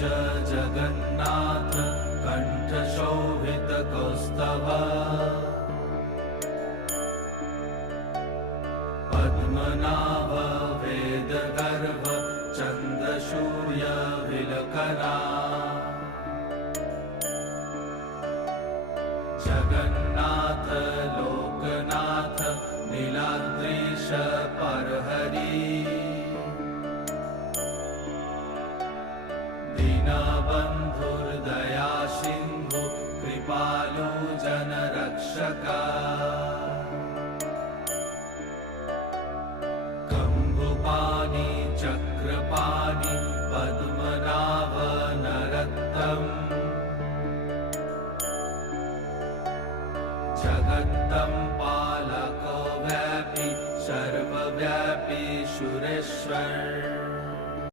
जगन्नाथ कण्ठशोभितकौस्तभ पद्मनाभ वेदगर्भ चन्द्रसूर्यविलकना जगन्नाथ लोकनाथ नीलाद्रीश परहरि दीनबन्धुर्दया सिन्धु कृपालु जनरक्षका कम्बुपाणि चक्रपाणि पद्मनाभ नरोत्तम जगत्तं पालको व्यापी सर्वव्यापी सुरेश्वर